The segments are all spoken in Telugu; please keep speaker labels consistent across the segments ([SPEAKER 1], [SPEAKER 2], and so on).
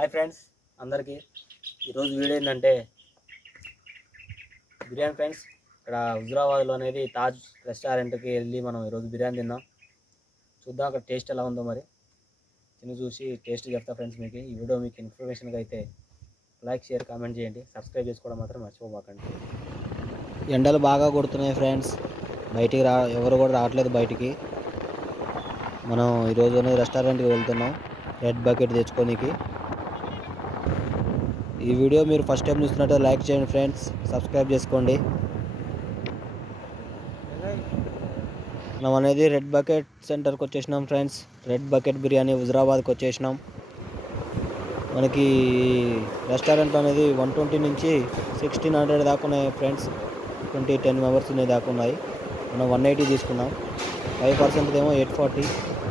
[SPEAKER 1] హాయ్ ఫ్రెండ్స్ అందరికీ. ఈరోజు వీడియో ఏంటంటే బిర్యానీ ఫ్రెండ్స్ ఇక్కడ హుజరాబాద్లో అనేది తాజ్ రెస్టారెంట్కి వెళ్ళి మనం ఈరోజు బిర్యానీ తిన్నాం. చూద్దాం అక్కడ టేస్ట్ ఎలా ఉందో మరి. తిని చూసి టేస్ట్ చెప్తా ఫ్రెండ్స్ మీకు. ఈ వీడియో మీకు ఇన్ఫర్మేషన్గా అయితే లైక్ షేర్ కామెంట్ చేయండి. సబ్స్క్రైబ్ చేసుకోవడం మాత్రం మర్చిపోబాకండి ఎండలు బాగా కొడుతున్నాయి ఫ్రెండ్స్. బయటికి రా ఎవరు కూడా రావట్లేదు బయటికి. మనం ఈరోజు అనేది రెస్టారెంట్కి వెళ్తున్నాం. రెడ్ బకెట్ తెచ్చుకోనికి. ఈ వీడియో మీరు ఫస్ట్ టైం చూస్తున్నట్టు లైక్ చేయండి ఫ్రెండ్స్ సబ్స్క్రైబ్ చేసుకోండి. మనం అనేది రెడ్ బకెట్ సెంటర్కి వచ్చేసినాం ఫ్రెండ్స్. రెడ్ బకెట్ బిర్యానీ హుజరాబాద్కి వచ్చేసినాం. మనకి రెస్టారెంట్ అనేది వన్ ట్వంటీ నుంచి సిక్స్టీన్ హండ్రెడ్ దాకా ఉన్నాయి ఫ్రెండ్స్. ట్వంటీ టెన్ మెంబర్స్ ఉన్నాయి దాకా ఉన్నాయి. మనం వన్ ఎయిటీ తీసుకున్నాం. ఫైవ్ పర్సెంట్ ఏమో ఎయిట్ ఫార్టీ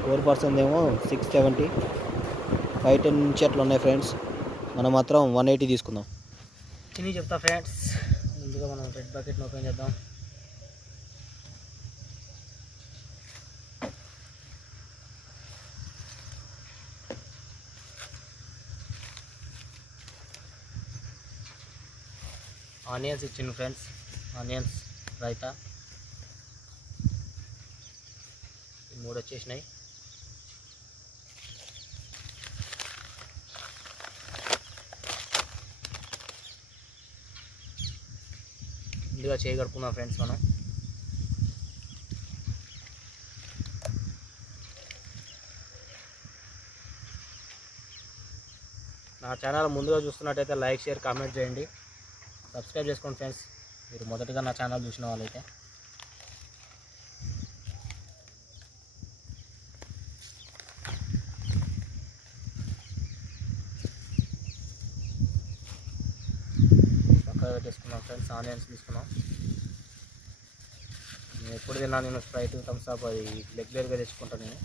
[SPEAKER 1] ఫోర్ పర్సెంట్ ఏమో సిక్స్ సెవెంటీ. ఫైవ్ టెన్ నుంచి అట్లా ఉన్నాయి ఫ్రెండ్స్. మనం మాత్రం వన్ ఎయిటీ తీసుకుందాం. తిని చెప్తా ఫ్రెండ్స్. ముందుగా మనం రెడ్ బకెట్ని ఓపెన్ చేద్దాం. ఆనియన్స్ ఇచ్చింది ఫ్రెండ్స్. ఆనియన్స్ రైతా. మూడు వచ్చేసినాయి. ముందుగా చేయగడుపుకుందాం ఫ్రెండ్స్ మనం. నా ఛానల్ ముందుగా చూస్తున్నట్టయితే లైక్ షేర్ కామెంట్ చేయండి. సబ్స్క్రైబ్ చేసుకోండి ఫ్రెండ్స్. మీరు మొదటగా నా ఛానల్ చూసిన వాళ్ళైతే. పక్కగా తీసుకున్నాం ఫ్రెండ్స్ ఆనియన్స్ తీసుకున్నాం. నేను ఎప్పుడు తిన్నా నేను స్ప్రైట్ థమ్స్అప్ అది రెగ్యులర్గా తెచ్చుకుంటాను నేను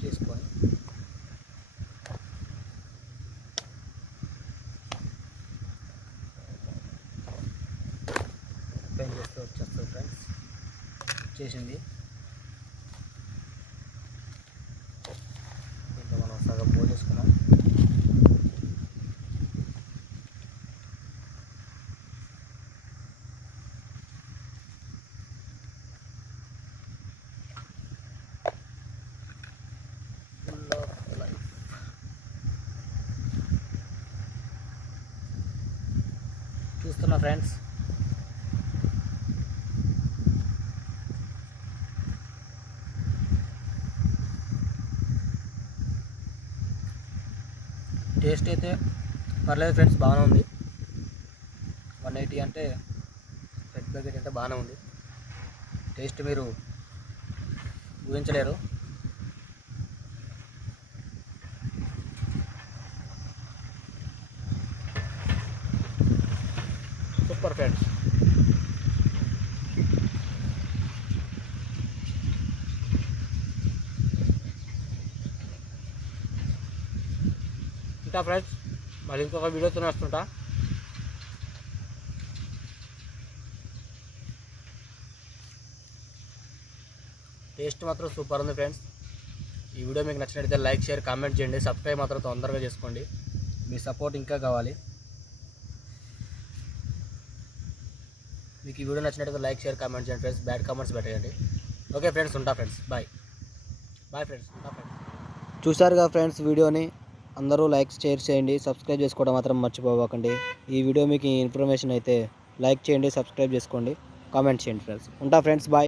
[SPEAKER 1] చేసుకొని ఓపెన్ చేస్తే వచ్చేస్తుంది ఫ్రెండ్స్ చేసింది. దీంట్లో మనం సగం పోసేసుకున్నాం చూస్తున్నా ఫ్రెండ్స్. టేస్ట్ అయితే పర్లేదు ఫ్రెండ్స్ బాగానే ఉంది. వన్ ఎయిటీ అంటే రెడ్ ప్యాకెట్ అంటే బాగానే ఉంది. టేస్ట్ మీరు ఊహించలేరు. Super friends. ఉంటా ఫ్రెండ్స్ మరి ఇంకొక వీడియోతో వస్తుంటా. టేస్ట్ మాత్రం సూపర్ ఉంది ఫ్రెండ్స్ ఈ వీడియో మీకు నచ్చినట్లయితే లైక్ షేర్ కామెంట్ చేయండి. సబ్స్క్రైబ్ మాత్రం తొందరగా చేసుకోండి. మీ సపోర్ట్ ఇంకా కావాలి. మీకు ఈ వీడియో నచ్చినట్లయితే లైక్ షేర్ కామెంట్ చేయండి ఫ్రెండ్స్ బ్యాడ్ కామెంట్స్ పెట్టండి ఓకే ఫ్రెండ్స్ ఉంటా ఫ్రెండ్స్ బాయ్ బాయ్ ఫ్రెండ్స్ ఉంటా ఫ్రెండ్స్ చూసారుగా ఫ్రెండ్స్ వీడియోని? అందరూ లైక్ షేర్ చేయండి. సబ్స్క్రైబ్ చేసుకోవడం మాత్రం మర్చిపోవకండి. ఈ వీడియో మీకు ఇన్ఫర్మేషన్ అయితే లైక్ చేయండి సబ్స్క్రైబ్ చేసుకోండి. కామెంట్ చేయండి ఫ్రెండ్స్. ఉంటా ఫ్రెండ్స్. బాయ్.